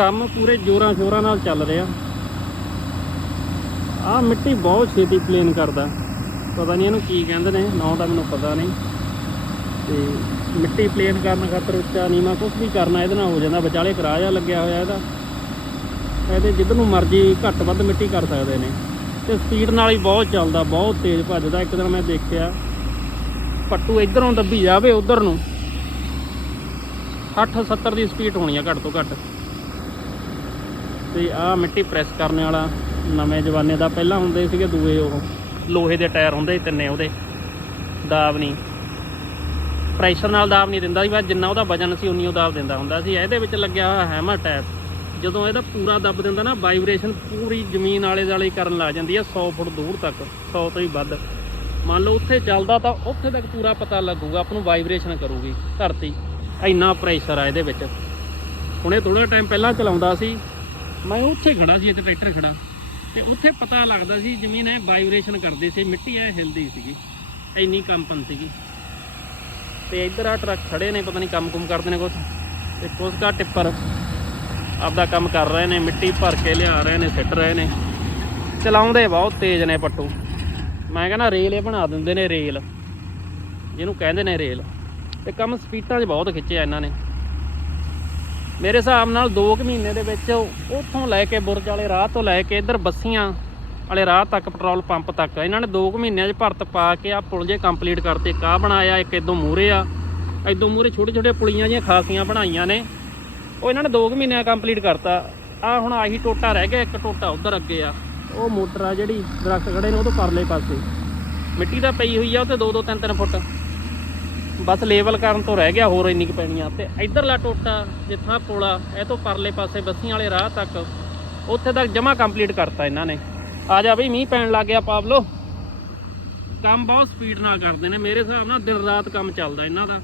ਕੰਮ ਪੂਰੇ ਜੋਰਾਂ ਸ਼ੋਰਾਂ ਨਾਲ ਚੱਲ ਰਿਹਾ। ਆਹ ਮਿੱਟੀ ਬਹੁਤ ਛੇਤੀ ਪਲੇਨ ਕਰਦਾ। ਪਤਾ ਨਹੀਂ ਇਹਨੂੰ ਕੀ ਕਹਿੰਦੇ ਨੇ, ਨਾਂ ਦਾ ਮੈਨੂੰ ਪਤਾ ਨਹੀਂ। ਤੇ ਮਿੱਟੀ ਪਲੇਨ ਕਰਨ ਖਾਤਰ ਉੱਚਾ ਨੀਵਾਂ ਕੁਝ ਵੀ ਕਰਨਾ, ਇਹਦੇ ਨਾਲ ਹੋ ਜਾਂਦਾ, ਵਿਚਾਲੇ ਕਿਰਾਇਆ ਲੱਗਿਆ ਹੋਇਆ ਇਹਦਾ। ਇਹਦੇ ਜਿੱਧਰ ਨੂੰ ਮਰਜ਼ੀ ਘੱਟ ਵੱਧ ਮਿੱਟੀ ਕਰ ਸਕਦੇ ਨੇ। ਤੇ ਸਪੀਡ ਨਾਲ ਹੀ ਬਹੁਤ ਚੱਲਦਾ, ਬਹੁਤ ਤੇਜ਼ ਭੱਜਦਾ। ਇੱਕ ਦਿਨ ਮੈਂ ਦੇਖਿਆ, ਪੱਟੂ ਇਧਰੋਂ ਦੱਬੀ ਜਾਵੇ, ਉਧਰ ਨੂੰ। 60 70 ਦੀ ਸਪੀਡ ਹੋਣੀ ਆ ਘੱਟ ਤੋਂ ਘੱਟ। ਤੇ ਆਹ ਮਿੱਟੀ ਪ੍ਰੈਸ ਕਰਨ ਵਾਲਾ ਨਵੇਂ ਜਵਾਨੇ ਦਾ ਪਹਿਲਾਂ ਹੁੰਦੇ ਸੀਗੇ, ਦੂਏ ਉਹ। ਲੋਹੇ ਦੇ ਟਾਇਰ ਹੁੰਦੇ ਸੀ ਤਿੰਨੇ ਉਹਦੇ। ਦਾਬ ਨਹੀਂ। ਪ੍ਰੈਸ਼ਰ ਨਾਲ ਦਾਬ ਨਹੀਂ ਦਿੰਦਾ ਸੀ, ਬਸ ਜਿੰਨਾ ਉਹਦਾ ਵਜਨ ਸੀ ਉਨੀ ਉਹ ਦਾਬ ਦਿੰਦਾ ਹੁੰਦਾ ਸੀ। ਇਹਦੇ ਵਿੱਚ ਲੱਗਿਆ ਹੋਇਆ ਹੈਮਰ ਟਾਇਰ ਜਦੋਂ ਇਹਦਾ ਪੂਰਾ ਦੱਬ ਦਿੰਦਾ ਨਾ ਵਾਈਬ੍ਰੇਸ਼ਨ ਪੂਰੀ ਜ਼ਮੀਨ ਆਲੇ ਦਾਲੇ ਕਰਨ ਲੱਗ ਜਾਂਦੀ ਆ 100 ਫੁੱਟ ਦੂਰ ਤੱਕ 100 ਤੋਂ ਹੀ ਵੱਧ। ਮੰਨ ਲਓ ਉੱਥੇ ਚੱਲਦਾ ਤਾਂ ਉੱਥੇ ਤੱਕ ਪੂਰਾ ਪਤਾ ਲੱਗੂਗਾ, ਆਪ ਨੂੰ ਵਾਈਬ੍ਰੇਸ਼ਨ ਕਰੂਗੀ ਧਰਤੀ। ਇੰਨਾ ਪ੍ਰੈਸ਼ਰ ਆ ਇਹਦੇ ਵਿੱਚ। ਹੁਣੇ ਥੋੜਾ ਟਾਈਮ ਪਹਿਲਾਂ ਚਲਾਉਂਦਾ ਸੀ। ਮੈਂ ਉੱਥੇ ਖੜਾ ਸੀ, ਇੱਥੇ ਟਰੈਕਟਰ ਖੜਾ। ਤੇ ਉੱਥੇ ਪਤਾ ਲੱਗਦਾ ਸੀ, ਜ਼ਮੀਨ ਐ ਵਾਈਬ੍ਰੇਸ਼ਨ ਕਰਦੀ ਸੀ, ਮਿੱਟੀ ਐ ਹਿਲਦੀ ਸੀਗੀ। ਇੰਨੀ ਕੰਪਨ ਸੀਗੀ। ਤੇ ਇੱਧਰ ਆ ਟਰੱਕ ਖੜੇ ਨੇ, ਪਤਾ ਨਹੀਂ ਕੰਮ ਕੁਮ ਕਰਦੇ ਨੇ ਕੁਛ। ਤੇ ਕੁਛ ਦਾ ਟਿੱਪਰ ਆਪਦਾ ਕੰਮ ਕਰ ਰਹੇ ਨੇ, ਮਿੱਟੀ ਭਰ ਕੇ ਲਿਆ ਰਹੇ ਨੇ, ਸਿੱਟ ਰਹੇ ਨੇ। ਚਲਾਉਂਦੇ ਬਹੁਤ ਤੇਜ਼ ਨੇ ਪੱਟੂ। ਮੈਂ ਕਹਿੰਦਾ ਰੇਲ ਇਹ ਬਣਾ ਦਿੰਦੇ ਨੇ ਰੇਲ। ਜਿਹਨੂੰ ਕਹਿੰਦੇ ਨੇ ਰੇਲ। ਤੇ ਕੰਮ ਸਪੀਡਾਂ 'ਚ ਬਹੁਤ ਖਿੱਚਿਆ ਇਹਨਾਂ ਨੇ। ਮੇਰੇ ਹਿਸਾਬ ਨਾਲ 2 ਕੁ ਮਹੀਨੇ ਦੇ ਵਿੱਚ ਉੱਥੋਂ ਲੈ ਕੇ ਬੁਰਜ ਵਾਲੇ ਰਾਹ ਤੋਂ ਲੈ ਕੇ ਇੱਧਰ ਬੱਸੀਆਂ ਵਾਲੇ ਰਾਹ ਤੱਕ ਪੈਟਰੋਲ ਪੰਪ ਤੱਕ, ਇਹਨਾਂ ਨੇ 2 ਕੁ ਮਹੀਨਿਆਂ 'ਚ ਭਰਤ ਪਾ ਕੇ ਆ ਪੁਲ ਜੇ ਕੰਪਲੀਟ ਕਰਤੇ ਕਾ ਬਣਾਇਆ, ਇੱਕ ਇਦੋਂ ਮੂਰੇ ਆ। ਇਦੋਂ ਮੂਰੇ ਛੋਟੇ ਛੋਟੇ ਪੁਲੀਆਂ ਜਿਹੀਆਂ ਖਾਸੀਆਂ ਬਣਾਈਆਂ ਨੇ। ਉਹ ਇਹਨਾਂ ਨੇ 2 ਕੁ ਮਹੀਨਿਆਂ ਕੰਪਲੀਟ ਕਰਤਾ। ਆ ਹੁਣ ਆਹੀ ਟੋਟਾ ਰਹਿ ਗਿਆ, ਇੱਕ ਟੋਟਾ ਉਧਰ ਅੱਗੇ ਆ। ਉਹ ਮੋਟਰ ਆ ਜਿਹੜੀ ਦਰਖਤ ਖੜੇ ਨੇ, ਉਹ ਤੋਂ ਪਰਲੇ ਪਾਸੇ। ਮਿੱਟੀ ਦਾ ਪਈ ਹੋਈ ਆ, ਉਹ ਤੇ 2 2 3 3 ਫੁੱਟ। ਬਸ ਲੇਵਲ ਕਰਨ ਤੋਂ ਰਹਿ ਗਿਆ ਹੋਰ ਇੰਨੀ ਕੁ ਪੈਣੀ ਆ ਤੇ ਇਧਰਲਾ ਟੋਟਾ ਜਿੱਥਾਂ ਪੁਲ, ਇਹ ਤੋਂ ਪਰਲੇ ਪਾਸੇ ਬੱਸੀਆਂ ਵਾਲੇ ਰਾਹ ਤੱਕ, ਉੱਥੇ ਤੱਕ ਜਮਾ ਕੰਪਲੀਟ ਕਰਤਾ ਇਹਨਾਂ ਨੇ। ਆ ਜਾ ਬਈ, ਮੀਂਹ ਪੈਣ ਲੱਗ ਗਿਆ ਪਾਵਲੋ। ਕੰਮ ਬਹੁਤ ਸਪੀਡ ਨਾਲ ਕਰਦੇ ਨੇ, ਮੇਰੇ ਹਿਸਾਬ ਨਾਲ ਦਿਨ ਰਾਤ ਕੰਮ ਚੱਲਦਾ ਇਹਨਾਂ ਦਾ।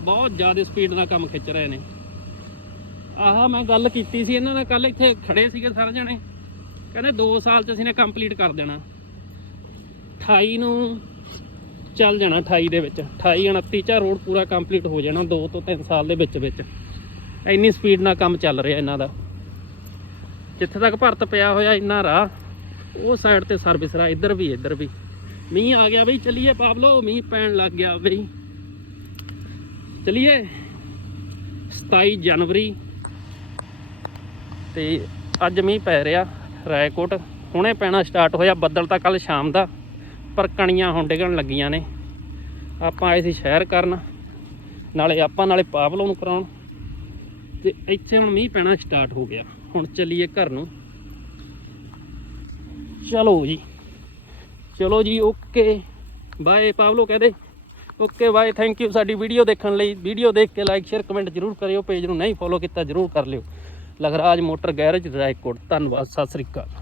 ਬਹੁਤ ਜ਼ਿਆਦਾ ਸਪੀਡ ਨਾਲ ਕੰਮ ਖਿੱਚ ਰਹੇ ਨੇ। ਆਹ ਮੈਂ ਗੱਲ ਕੀਤੀ ਸੀ, ਇਹਨਾਂ ਨਾਲ ਕੱਲ ਇੱਥੇ ਖੜੇ ਸੀਗੇ ਸਾਰੇ ਜਣੇ। ਕਹਿੰਦੇ 2 ਸਾਲ ਚ ਅਸੀਂ ਨੇ ਕੰਪਲੀਟ ਕਰ ਦੇਣਾ। 28 ਨੂੰ ਚੱਲ ਜਾਣਾ 28 ਦੇ ਵਿੱਚ। 28 29 ਚਾ ਰੋਡ ਪੂਰਾ ਕੰਪਲੀਟ ਹੋ ਜਾਣਾ 2 ਤੋਂ 3 ਸਾਲ ਦੇ ਵਿੱਚ ਵਿੱਚ। ਇੰਨੀ ਸਪੀਡ ਨਾਲ ਕੰਮ ਚੱਲ ਰਿਹਾ ਇਹਨਾਂ ਦਾ। ਜਿੱਥੇ ਤੱਕ ਭਰਤ ਪਿਆ ਹੋਇਆ ਇੰਨਾ ਰਾਹ, ਉਹ ਸਾਈਡ ਤੇ ਸਰਵਿਸ ਰਾਹ, ਇੱਧਰ ਵੀ ਇੱਧਰ ਵੀ। ਮੀਂਹ ਆ ਗਿਆ ਬਈ, ਚਲਿਏ ਪਾਵਲੋ, ਮੀਂਹ ਪੈਣ ਲੱਗ ਗਿਆ ਬਈ। ਚਲਿਏ। 27 ਜਨਵਰੀ। ਤੇ ਅੱਜ ਮੀਂਹ ਪੈ ਰਿਹਾ, ਰਾਏਕੋਟ। ਹੁਣੇ ਪੈਣਾ ਸਟਾਰਟ ਹੋਇਆ, ਬੱਦਲ ਤਾਂ ਕੱਲ ਸ਼ਾਮ ਦਾ। ਪਰ ਕਣੀਆਂ ਹੁਣ ਡਿੱਗਣ ਲੱਗੀਆਂ ਨੇ। ਆਪਾਂ ਆਏ ਸੀ ਸ਼ਹਿਰ ਕਰਨ। ਨਾਲੇ ਆਪਾਂ ਨਾਲੇ ਪਾਵਲੋ ਨੂੰ ਕਰਾਉਣ। ਤੇ ਇੱਥੇ ਹੁਣ ਮੀਂਹ ਪੈਣਾ ਸਟਾਰਟ ਹੋ ਗਿਆ। ਹੁਣ ਚੱਲੀਏ ਘਰ ਨੂੰ। ਚਲੋ ਜੀ। ਚਲੋ ਜੀ ਓਕੇ ਬਾਏ ਪਾਵਲੋ ਕਹਦੇ। ਓਕੇ ਬਾਏ ਥੈਂਕ ਯੂ ਸਾਡੀ ਵੀਡੀਓ ਦੇਖਣ ਲਈ ਵੀਡੀਓ ਦੇਖ ਕੇ ਲਾਈਕ ਸ਼ੇਅਰ ਕਮੈਂਟ ਜਰੂਰ ਕਰਿਓ। ਪੇਜ ਨੂੰ ਨਹੀਂ ਫੋਲੋ ਕੀਤਾ ਜਰੂਰ ਕਰ ਲਿਓ। Lakhraj motor garage, Raikot. ਧੰਨਵਾਦ। ਸਤਿ ਸ੍ਰੀ ਅਕਾਲ।